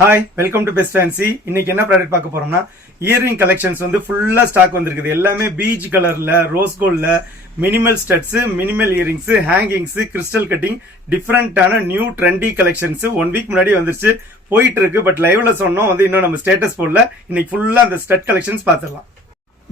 Hi welcome to best fancy. இன்னைக்கு என்ன product பார்க்க போறோம்னா இயரிங் கலெக்ஷன்ஸ் வந்து ஃபுல்லா ஸ்டாக் வந்திருக்குது. எல்லாமே பீச் கலர்ல, ரோஸ் கோல்ட்ல, minimal studs, minimal earrings, hangings, crystal cutting, டிஃப்ரெண்டான நியூ ட்ரெண்டி கலெக்ஷன்ஸ் 1 வீக் முன்னாடி வந்துருச்சு, போயிட்டு இருக்கு. பட் லைவ்ல சொன்னோம் வந்து இன்னும் நம்ம ஸ்டேட்டஸ் போடல. இன்னைக்கு ஃபுல்லா அந்த ஸ்டட் கலெக்ஷன்ஸ் பார்த்துடலாம்.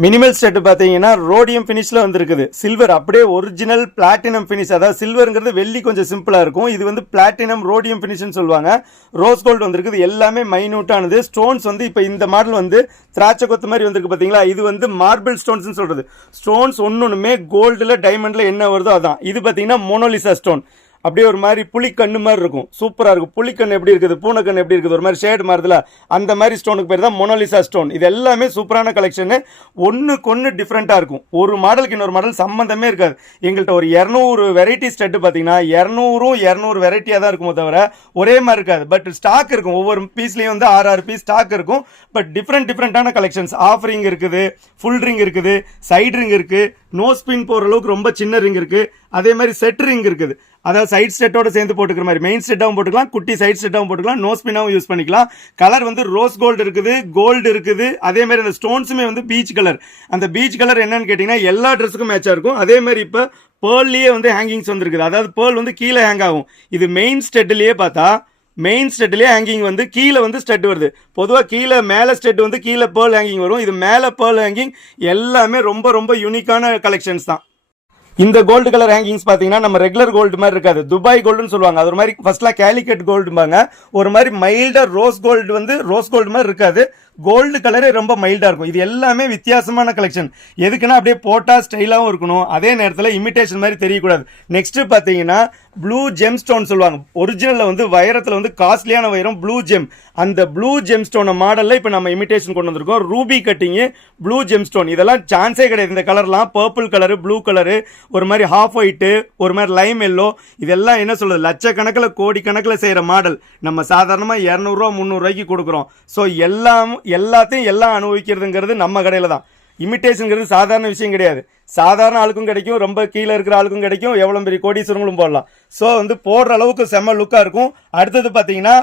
மினிமல் ஸ்டட் பார்த்தீங்கன்னா ரோடியம் ஃபினிஷ்ல வந்துருக்குது. சில்வர் அப்படியே ஒரிஜினல் பிளாட்டினம் ஃபினிஷ். அதாவது சில்வருங்கிறது வெள்ளி கொஞ்சம் சிம்பிளா இருக்கும். இது வந்து பிளாட்டினம் ரோடியம் ஃபினிஷ்னு சொல்லுவாங்க. ரோஸ் கோல்டு வந்திருக்குது. எல்லாமே மைனூட்டானது. ஸ்டோன்ஸ் வந்து இப்போ இந்த மாடல் வந்து திராட்சை கொத்து மாதிரி வந்திருக்கு பார்த்தீங்களா. இது வந்து மார்பிள் ஸ்டோன்ஸ் சொல்றது. ஸ்டோன்ஸ் ஒன்னொன்னுமே கோல்டுல டைமண்ட்ல என்ன வருதோ அதான். இது பார்த்தீங்கன்னா மோனோலிசா ஸ்டோன். அப்படியே ஒரு மாதிரி புளிக்கண்ணு மாதிரி இருக்கும். சூப்பராக இருக்கும். புளிக்கண்ணு எப்படி இருக்குது, பூனைக்கண்ணு எப்படி இருக்குது, ஒரு மாதிரி ஷேட் மாறுதுல, அந்த மாதிரி ஸ்டோனுக்கு பேர் தான் மோனோலிசா ஸ்டோன். இது எல்லாமே சூப்பரான கலெக்ஷனு. ஒன்றுக்கு ஒன்று டிஃப்ரெண்ட்டாக இருக்கும். ஒரு மாடலுக்கு இன்னொரு மாடல் சம்மந்தமே இருக்காது. எங்கள்கிட்ட ஒரு 200 வெரைட்டி ஸ்டட்டு பார்த்தீங்கன்னா 200 வெரைட்டியாக தான் இருக்குமோ தவிர ஒரே மாதிரி இருக்காது. பட் ஸ்டாக் இருக்கும். ஒவ்வொரு பீஸ்லேயும் வந்து 6 பீஸ் ஸ்டாக் இருக்கும். பட் டிஃப்ரெண்டான கலெக்ஷன்ஸ். ஆஃப் ரிங் இருக்குது, ஃபுல் ரிங் இருக்குது, சைட் ரிங் இருக்குது, நோ ஸ்பின் போகிற அளவுக்கு ரொம்ப சின்ன ரிங் இருக்குது, அதே மாதிரி செட் ரிங் இருக்குது. அதாவது சைட் ஸ்டெட்டோட சேர்ந்து போட்டுக்கிற மாதிரி மெயின் ஸ்டெட்டாகவும் போட்டுக்கலாம், குட்டி சைட் ஸ்டெட்டாகவும் போட்டுக்கலாம், நோ ஸ்பின்னாகவும் யூஸ் பண்ணிக்கலாம். கலர் வந்து ரோஸ் கோல்டு இருக்குது, கோல்டு இருக்குது, அதே மாதிரி அந்த ஸ்டோன்ஸுமே வந்து பீச் கலர். அந்த பீச் கலர் என்னன்னு கேட்டிங்கன்னா எல்லா ட்ரெஸ்ஸுக்கும் மேட்சாக இருக்கும். அதே மாதிரி இப்போ பேர்லேயே வந்து ஹேங்கிங்ஸ் வந்துருக்குது. அதாவது பேர்ல் வந்து கீழே ஹேங் ஆகும். இது மெயின் ஸ்டெட்லேயே பார்த்தா மெயின் ஸ்டெட்லேயே ஹேங்கிங் வந்து கீழே வந்து ஸ்டெட் வருது. பொதுவாக கீழே மேலே ஸ்டெட் வந்து கீழே பேர்ல் ஹேங்கிங் வரும். இது மேலே பேர்ல் ஹேங்கிங். எல்லாமே ரொம்ப யூனிக்கான கலெக்ஷன்ஸ் தான். இந்த கோல்டு கலர் ஹேங்கிங்ஸ் பார்த்தீங்கன்னா நம்ம ரெகுலர் கோல்டு மாதிரி இருக்காது. துபாய் கோல்டுன்னு சொல்லுவாங்க. அது ஒரு மாதிரி ஃபர்ஸ்ட்லாம் கேலிக்கட் கோல்டுபாங்க. ஒரு மாதிரி மைல்டாக ரோஸ் கோல்டு வந்து ரோஸ் கோல்டு மாதிரி இருக்காது. கோல்டு கலரே ரொம்ப மைல்டாக இருக்கும். இது எல்லாமே வித்தியாசமான கலெக்ஷன். எதுக்குன்னா அப்படியே போட்டால் ஸ்டைலாகவும் இருக்கணும், அதே நேரத்தில் இமிடேஷன் மாதிரி தெரியக்கூடாது. நெக்ஸ்ட் பார்த்தீங்கன்னா ப்ளூ ஜெம் ஸ்டோன் சொல்லுவாங்க. ஒரிஜினலில் வந்து வைரத்தில் வந்து காஸ்ட்லியான வைரம் ப்ளூ ஜெம். அந்த ப்ளூ ஜெம் ஸ்டோனை மாடலில் இப்போ நம்ம இமிடேஷன் கொண்டு வந்திருக்கோம். ரூபி கட்டிங்கு, ப்ளூ ஜெம் ஸ்டோன். இதெல்லாம் சான்ஸே கிடையாது. இந்த கலர்லாம் பர்பிள் கலரு, ப்ளூ கலரு, ஒரு மாதிரி ஹாஃப் ஒயிட்டு, ஒரு மாதிரி லைம் எல்லோ, இதெல்லாம் என்ன சொல்றது, லட்சக்கணக்கில் கோடிக்கணக்கில் செய்கிற மாடல். நம்ம சாதாரணமாக 200 300 கொடுக்குறோம். ஸோ எல்லாத்தையும் அனுபவிக்கிறதுங்கிறது நம்ம கடையில் தான். இமிடேஷனுங்கிறது சாதாரண விஷயம் கிடையாது. சாதாரண ஆளுக்கும் கிடைக்கும், ரொம்ப கீழே இருக்கிற ஆளுக்கும் கிடைக்கும், எவ்வளோ பெரிய கோடீஸ்வரங்களும் போடலாம். ஸோ வந்து போடுற அளவுக்கு செம்ம லுக்காக இருக்கும். அடுத்தது பார்த்தீங்கன்னா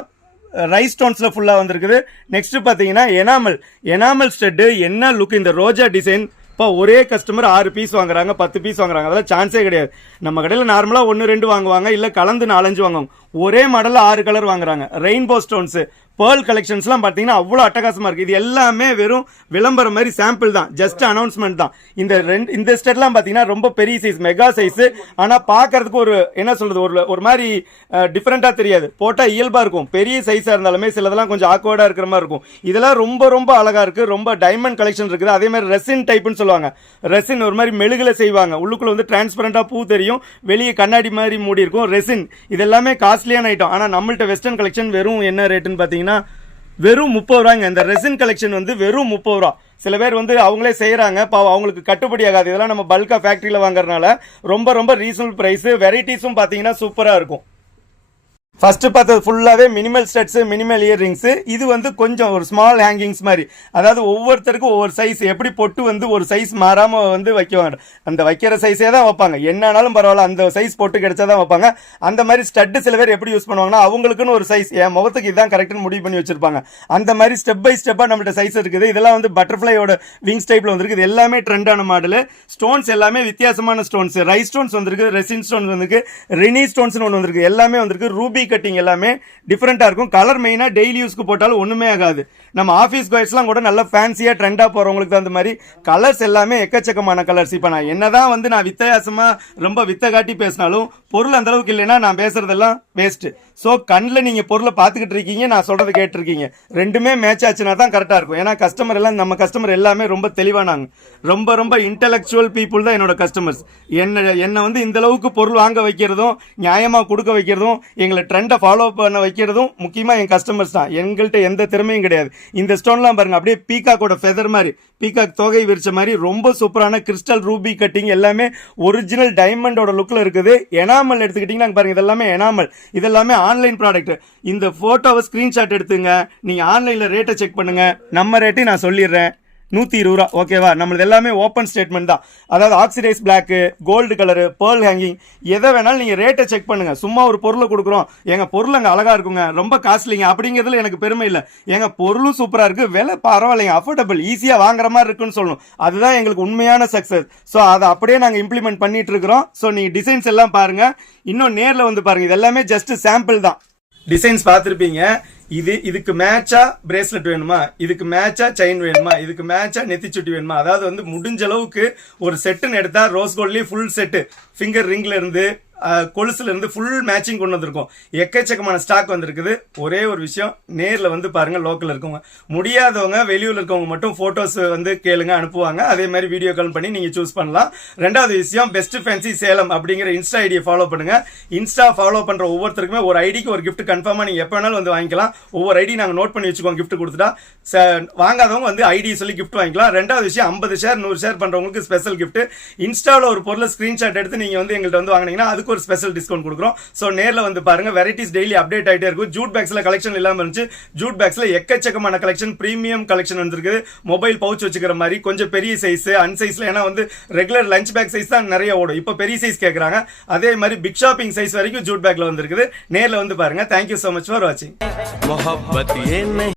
ரைஸ் ஸ்டோன்ஸில் ஃபுல்லாக வந்திருக்குது. நெக்ஸ்ட் பார்த்தீங்கன்னா எனாமல் ஸ்டெட்டு. என்ன லுக் இந்த ரோஜா டிசைன். இப்போ ஒரே கஸ்டமர் 6 பீஸ் வாங்குறாங்க, 10 பீஸ் வாங்குறாங்க. அதெல்லாம் சான்ஸே கிடையாது. நம்ம கடையில் நார்மலாக 1 2 வாங்குவாங்க, இல்லை கலந்து 4 5 வாங்குவாங்க. ஒரே மாடலில் 6 கலர் வாங்குறாங்க. ரெயின்போ ஸ்டோன்ஸு, பேர்ல் கலெக்ஷன்ஸ்லாம் பார்த்தீங்கன்னா அவ்வளோ அட்டகாசமாக இருக்குது. இது எல்லாமே வெறும் விளம்பரம் மாதிரி சாம்பிள் தான், ஜஸ்ட் அனௌன்ஸ்மெண்ட் தான். இந்த ஸ்டெட்லாம் பார்த்தீங்கன்னா ரொம்ப பெரிய சைஸ், மெகா சைஸு. ஆனால் பார்க்கறதுக்கு ஒரு என்ன சொல்கிறது, ஒரு மாதிரி டிஃப்ரெண்ட்டாக தெரியாது. போட்டால் இயல்பாக இருக்கும். பெரிய சைஸாக இருந்தாலுமே சிலதெல்லாம் கொஞ்சம் ஆக்வர்டாக இருக்கிற மாதிரி இருக்கும். இதெல்லாம் ரொம்ப அழகாக இருக்குது. ரொம்ப டைமண்ட் கலெக்ஷன் இருக்குது. அதே மாதிரி ரெசின் டைப்புன்னு சொல்லுவாங்க. ரெசின் ஒரு மாதிரி மெழுகில் செய்வாங்க. உள்ளுக்குள்ள வந்து டிரான்ஸ்பரண்டாக பூ தெரியும், வெளியே கண்ணாடி மாதிரி மூடி இருக்கும். ரெசின் இதெல்லாமே காஸ்ட்லியான ஐட்டம். ஆனால் நம்மள்ட்ட வெஸ்டர்ன் கலெக்ஷன் வெறும் என்ன ரேட்டுன்னு பார்த்தீங்கன்னா வெறும் 30 ரூபாங்க. இந்த ரெசின் கலெக்ஷன் வந்து வெறும் 30 ரூபா. சில பேர் வந்து அவங்களே செய்யறாங்க, அவங்களுக்கு கட்டுப்படி ஆகாது. இதெல்லாம் நம்ம பல்கா ஃபேக்டரியில வாங்குறதுனால ரொம்ப ரீசனபிள் பிரைஸ். வெரைட்டிஸும் பாத்தீங்கன்னா சூப்பரா இருக்கும். ஃபர்ஸ்ட் பார்த்தது ஃபுல்லாவே மினிமல் ஸ்டட்ஸ், மினிமல் இயரிங்ஸ். இது வந்து கொஞ்சம் ஒரு ஸ்மால் ஹேங்கிங்ஸ் மாதிரி. அதாவது ஒவ்வொருத்தருக்கும் ஒவ்வொரு சைஸ். எப்படி பொட்டு வந்து ஒரு சைஸ் மாறாம வந்து வைக்குவாங்க. அந்த வைக்கிற சைஸே தான் வைப்பாங்க. என்னன்னாலும் பரவாயில்ல, அந்த சைஸ் பொட்டு கிடைச்சாதான் வைப்பாங்க. அந்த மாதிரி ஸ்டட் சில பேர் எப்படி யூஸ் பண்ணுவாங்கன்னா அவங்களுக்குன்னு ஒரு சைஸ், என் முகத்துக்கு இதுதான் கரெக்ட்னு முடிவு பண்ணி வச்சிருப்பாங்க. அந்த மாதிரி ஸ்டெப் பை ஸ்டெப்பா நம்மள்ட்ட சைஸ் இருக்குது. இதெல்லாம் வந்து பட்டர்ஃபிளையோட விங்ஸ் டைப்ல வந்திருக்கு. இது எல்லாமே ட்ரெண்டான மாடல். ஸ்டோன்ஸ் எல்லாமே வித்தியாசமான ஸ்டோன்ஸ். ரைஸ் ஸ்டோன்ஸ் வந்திருக்கு, ரெசின் ஸ்டோன்ஸ் வந்திருக்கு, ரெனி ஸ்டோன்ஸ் ஒன்று வந்திருக்கு. எல்லாமே வந்திருக்கு. ரூபி கட்டிங் எல்லாமே டிஃபரெண்டா இருக்கும். கலர் மெயினா டெய்லி யூஸ்க்கு போட்டாலும் ஒண்ணுமே ஆகாது. நம்ம ஆபீஸ் கோயர்ஸ்லாம் கூட நல்ல ஃபேன்சியா ட்ரெண்டா போறவங்களுக்கு அந்த மாதிரி கலர்ஸ் எல்லாமே எக்கச்சக்கமான கலர்ஸ். இப்போ நான் என்னதான் வந்து நான் வித்தியாசமா ரொம்ப வித்த காட்டி பேசினாலும் பொருள் அந்த அளவுக்கு இல்லைன்னா நான் பேசுறதெல்லாம் வேஸ்ட். ஸோ கண்ணில் நீங்க பொருளை பார்த்துக்கிட்டு இருக்கீங்க, நான் சொல்றது கேட்டிருக்கீங்க. ரெண்டுமே மேட்ச் ஆச்சுன்னா தான் கரெக்டா இருக்கும். ஏன்னா கஸ்டமர் எல்லாம் நம்ம கஸ்டமர் எல்லாமே ரொம்ப தெளிவானாங்க. ரொம்ப இன்டெலெக்சுவல் பீப்புள் தான் என்னோட கஸ்டமர்ஸ். என்ன வந்து இந்த அளவுக்கு பொருள் வாங்க வைக்கிறதும், நியாயமா கொடுக்க வைக்கிறதும், எங்களை ட்ரெண்டை ஃபாலோ பண்ண வைக்கிறதும் முக்கியமா என் கஸ்டமர்ஸ் தான். எங்கள்கிட்ட எந்த திறமையும் கிடையாது. இந்த ஸ்டோன்லாம் பாருங்க, அப்படியே பீகாக்கோட ஃபெதர் மாதிரி, பீகாக் தொகை விரிச்ச மாதிரி ரொம்ப சூப்பரான கிறிஸ்டல் ரூபி கட்டிங். எல்லாமே ஒரிஜினல் டைமண்டோட லுக்ல இருக்குது. எனாமல் எடுத்துக்கிட்டீங்கன்னா பாருங்க, இதெல்லாமே எனாமல். இதெல்லாமே ஆன்லைன் ப்ராடக்ட். இந்த போட்டோவை ஸ்கிரீன்ஷாட் எடுத்துங்க, நீங்க ஆன்லைன்ல ரேட்டை செக் பண்ணுங்க. நம்ம ரேட்டை நான் சொல்லிடுறேன். 120 ஓகேவா? நம்மளது எல்லாமே ஓப்பன் ஸ்டேட்மெண்ட் தான். அதாவது oxidised black, gold colour, pearl hanging, எதை வேணாலும் நீங்க ரேட்டை செக் பண்ணுங்க. சும்மா ஒரு பொருளை கொடுக்குறோம், எங்க பொருள் அங்க அழகா இருக்குங்க, ரொம்ப காஸ்ட்லிங்க அப்படிங்கிறதுல எனக்கு பெருமை இல்லை. எங்க பொருளும் சூப்பரா இருக்கு, விலை பரவாயில்லைங்க, அஃபோர்டபுள், ஈஸியா வாங்குற மாதிரி இருக்குன்னு சொல்லணும். அதுதான் எங்களுக்கு உண்மையான சக்சஸ். ஸோ அதை அப்படியே நாங்க இம்ப்ளிமெண்ட் பண்ணிட்டு இருக்கிறோம். ஸோ நீங்க டிசைன்ஸ் எல்லாம் பாருங்க, இன்னும் நேர்ல வந்து பாருங்க. இது எல்லாமே ஜஸ்ட் சாம்பிள் தான். டிசைன்ஸ் பார்த்துருப்பீங்க. இதுக்கு மேட்சா பிரேஸ்லெட் வேணுமா, இதுக்கு மேட்சா செயின் வேணுமா, இதுக்கு மேட்சா நெத்திச்சுட்டி வேணுமா, அதாவது வந்து முடிஞ்ச அளவுக்கு ஒரு செட்டுன்னு எடுத்தா ரோஸ் கோல்ட்லயே ஃபுல் செட்டு, ஃபிங்கர் ரிங்ல இருந்து கொலுசுல இருந்து ஃபுல் மேட்சிங் கொண்டு வந்திருக்கோம். எக்கச்சக்கமான ஸ்டாக் வந்திருக்குது. ஒரே ஒரு விஷயம், நேர்ல வந்து பாருங்க. லோக்கல் இருக்கவங்க, முடியாதவங்க வெளியூர்ல இருக்கவங்க மட்டும் போட்டோஸ் வந்து கேளுங்க, அனுப்புவாங்க. அதே மாதிரி வீடியோ கால் பண்ணி நீங்க சூஸ் பண்ணலாம். ரெண்டாவது விஷயம், பெஸ்ட் ஃபேன்சி சேலம் அப்படிங்கிற இன்ஸ்டா ஐடியை ஃபாலோ பண்ணுங்க. இன்ஸ்டா ஃபாலோ பண்ற ஒவ்வொருத்தருக்குமே ஒரு ஐடிக்கு ஒரு கிஃப்ட் கன்ஃபார்மா நீங்க எப்ப வேணாலும் வந்து வாங்கிக்கலாம். ஒவ்வொரு ஐடி நாங்க நோட் பண்ணி வச்சுக்கோங்க. கிஃப்ட் கொடுத்துட்டா வாங்காதவங்க வந்து ஐடி சொல்லி கிஃப்ட் வாங்கிக்கலாம். ரெண்டாவது விஷயம், 50 ஷேர் 100 ஷேர் பண்றவங்களுக்கு ஸ்பெஷல் கிஃப்ட். இன்ஸ்டாவில் ஒரு பொருளை ஸ்கிரீன்ஷாட் எடுத்து நீங்க வந்து எங்கள்கிட்ட வந்து வாங்கினீங்கன்னா அதுக்கு ஒரு ஸ்பெஷல் டிஸ்கவுண்ட் கொடுக்குறோம். சோ நேர்ல வந்து பாருங்க. வெரைட்டிஸ் டெய்லி அப்டேட் ஆயிட்டே இருக்கும். ஜூட் பேக்ஸ்ல கலெக்ஷன் இல்லாம இருந்துச்சு. ஜூட் பேக்ஸ்ல எக்கச்சக்கமான கலெக்ஷன், பிரீமியம் கலெக்ஷன் வந்திருக்கு. மொபைல் பவுச் வச்சுக்கிற மாதிரி கொஞ்சம் பெரிய சைஸ், அன்சைஸ்ல, ஏன்னா வந்து ரெகுலர் லஞ்ச் பேக் சைஸ் தான் நிறைய ஓடும். இப்போ பெரிய சைஸ் கேட்கறாங்க. அதே மாதிரி பிக் ஷாப்பிங் சைஸ் வரைக்கும் ஜூட் பேக்ல வந்திருக்குது. நேர்ல வந்து பாருங்க. தேங்க்யூ சோ மச் ஃபார் வாட்சிங்.